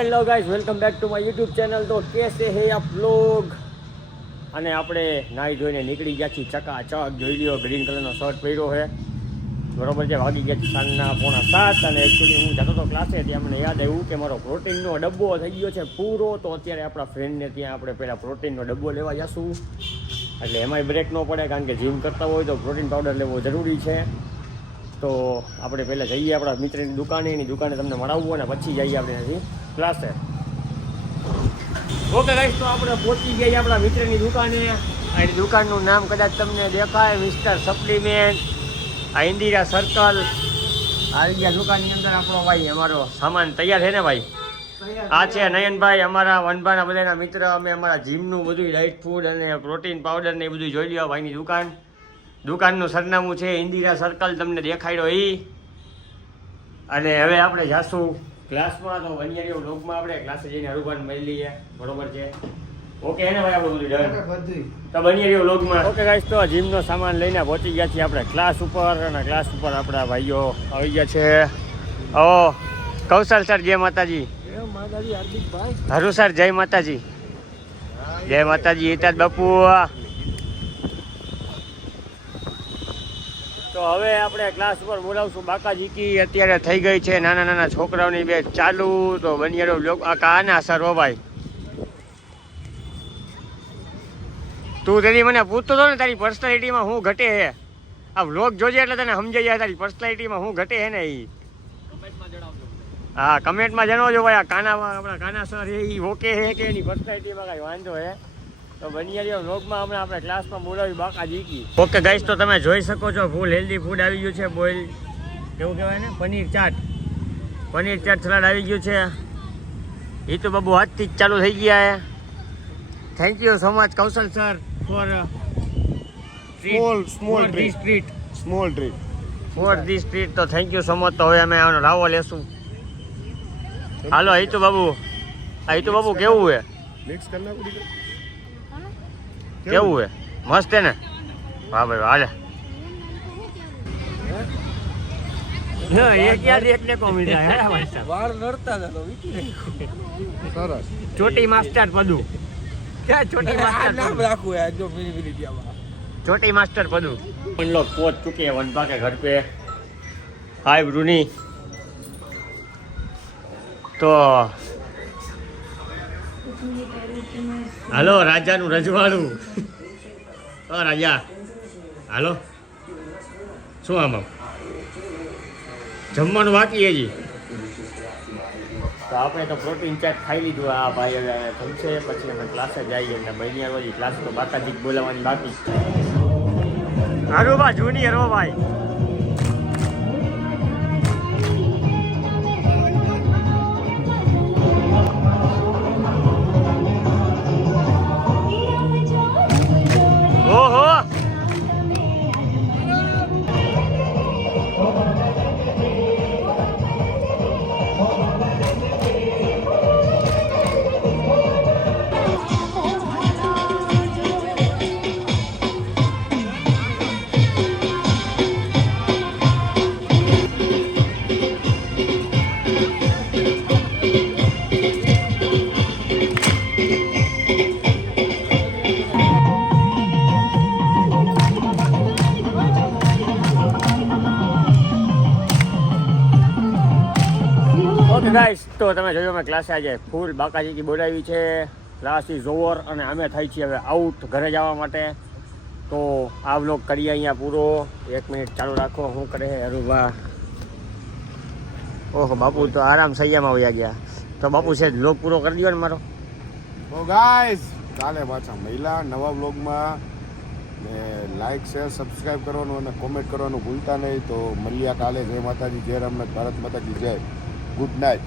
Hello guys, welcome back to my YouTube channel. તો કેસે હે આપ લોગ. અને આપણે નાહી ધોઈને નીકળી ગયા છીએ ચકાચક. જોઈ લ્યો, ગ્રીન કલરનો શર્ટ પહેર્યો છે, બરોબર છે. વાગી ગયા છે સાંજના 6:45 અને એકચ્યુઅલી હું જતો હતો ક્લાસે, ત્યાં મને યાદ આવ્યું કે મારો પ્રોટીનનો ડબ્બો થઈ ગયો છે પૂરો. તો અત્યારે આપણા ફ્રેન્ડને ત્યાં આપણે પહેલાં પ્રોટીનનો ડબ્બો લેવા જઈશું, એટલે એમાંય બ્રેક ન પડે, કારણ કે જીમ કરતા હોય તો પ્રોટીન પાવડર લેવો જરૂરી છે. તો આપણે પહેલાં જઈએ આપણા મિત્રની દુકાને, એની દુકાને તમને મળાવવું અને પછી જઈએ આપણે ત્યાંથી ક્લાસે. ઓકે ગાઈસ, તો આપણે પહોંચી ગયા આપણા મિત્રની દુકાને. એની દુકાનનું નામ કદાચ તમને દેખાય, મિસ્ટર સપ્લિમેન્ટ. આ ઇન્દિરા સર્કલ. આવી ગયા દુકાનની અંદર આપણો ભાઈ, અમારો સામાન તૈયાર છે ને ભાઈ? આ છે નયનભાઈ, અમારા વનભાના બધાના મિત્ર. અમે અમારા જીમનું બધું ડાયટ ફૂડ અને પ્રોટીન પાવડર ને એ બધું જોઈ લ્યો ભાઈની દુકાન. દુકાનનું સરનામું છે ઇન્દિરા સર્કલ, તમને દેખાડ્યો એ. અને હવે આપણે જાશું ક્લાસમાં. તો બનિયારીઓ બ્લોગમાં આપણે ક્લાસે જઈને હરુભાન મળી લઈએ, બરોબર છે? ઓકે એને ભાઈ, આપણે બધું તો બનિયારીઓ બ્લોગમાં. ઓકે ગાઈસ, તો જીમનો સામાન લઈને પહોંચી ગયા છીએ આપણે ક્લાસ ઉપર. અને ક્લાસ ઉપર આપણા ભાઈઓ આવી ગયા છે. ઓ કૌશલ સર, જય માતાજી. હરુ સર, જય માતાજી. જય માતાજી. હિતાજ બાપુ. તો હવે આપણે ક્લાસ ઉપર બોલાવશું બાકાજીકી. અત્યારે થઈ ગઈ છે નાના નાના છોકરાઓની બેચ ચાલુ. તો બનિયારો બ્લોગ આ કાના સર. હો ભાઈ, તું તેની મને પૂછતો હતો ને તારી પર્સનાલિટીમાં શું ઘટે છે. આ બ્લોગ જોજે એટલે તને સમજાઈ જાય તારી પર્સનાલિટીમાં શું ઘટે છે ને એ. હા, કમેન્ટમાં જણાવજો ભાઈ. આ કાનામાં આપણા કાના સર એ ઓકે છે કે એની પર્સનાલિટીમાં કાંઈ વાંધો છે? તો બનિયારીઓ વ્લોગમાં હમણાં આપણે ક્લાસમાં બોલાવી બાકાજીકી. ઓકે ગાઈસ, તો તમે જોઈ શકો છો ફૂલ હેલ્ધી ફૂડ આવી ગયું છે. બોઇલ કેવું કહેવાય ને, પનીર ચાટ સલાડ આવી ગયું છે. એ તો બાબુ આજથી જ ચાલુ થઈ ગયા છે. Thank you so much Kaushal sir for this treat. તો થેન્ક યુ સો મચ. તો હવે અમે આનો લાવો લેશું. હાલો હિતુ બાબુ. હિતુ બાબુ કેવું છે? કેવું છે? મસ્ત છે ને? હા ભાઈ, હાલે. ચોટી માસ્ટર પદુ. ચોટી માસ્ટર પદુ. लोग पहुंच चुके हैं वनपा के घर पे. हाय ब्रूनी. तो હાલો રાજાનું રજવાડું. રાજા હાલો. શું આમાં જમવાનું બાકી હજી? તો આપણે તો પ્રોટીન ચાટ ખાઈ લીધું. આ ભાઈ હવે જમશે, પછી અમે ક્લાસે જઈએ. એટલે બનિયાર ક્લાસ તો બાકાજી બોલાવવાની બાકી. હારું બા જુનિયર. હો ભાઈ, ઓહો ગાઈસ, તો તમે જોયું અમે ક્લાસે આજે ફૂલ બાકાજીકી બોલાવી છે. ક્લાસ ઇઝ ઓવર અને અમે થઈ છીએ હવે આઉટ ઘરે જવા માટે. તો આ વ્લોગ કરીએ અહીંયા પૂરો. 1 મિનિટ ચાલુ રાખો. શું કરે હરુભા? ઓહો બાપુ તો આરામ સૈયામાં વયા ગયા. તો બાપુ છે વ્લોગ પૂરો કરી દો ને મારો. તો ગાઈસ, કાલે પાછા મહિલા નવા વ્લોગમાં. ને લાઈક શેર સબસ્ક્રાઈબ કરવાનું અને કોમેન્ટ કરવાનું ભૂલતા નહીં. તો મળ્યા કાલે. જય માતાજી, જય રામનાથ, ભારત માતાજી જય. Good night.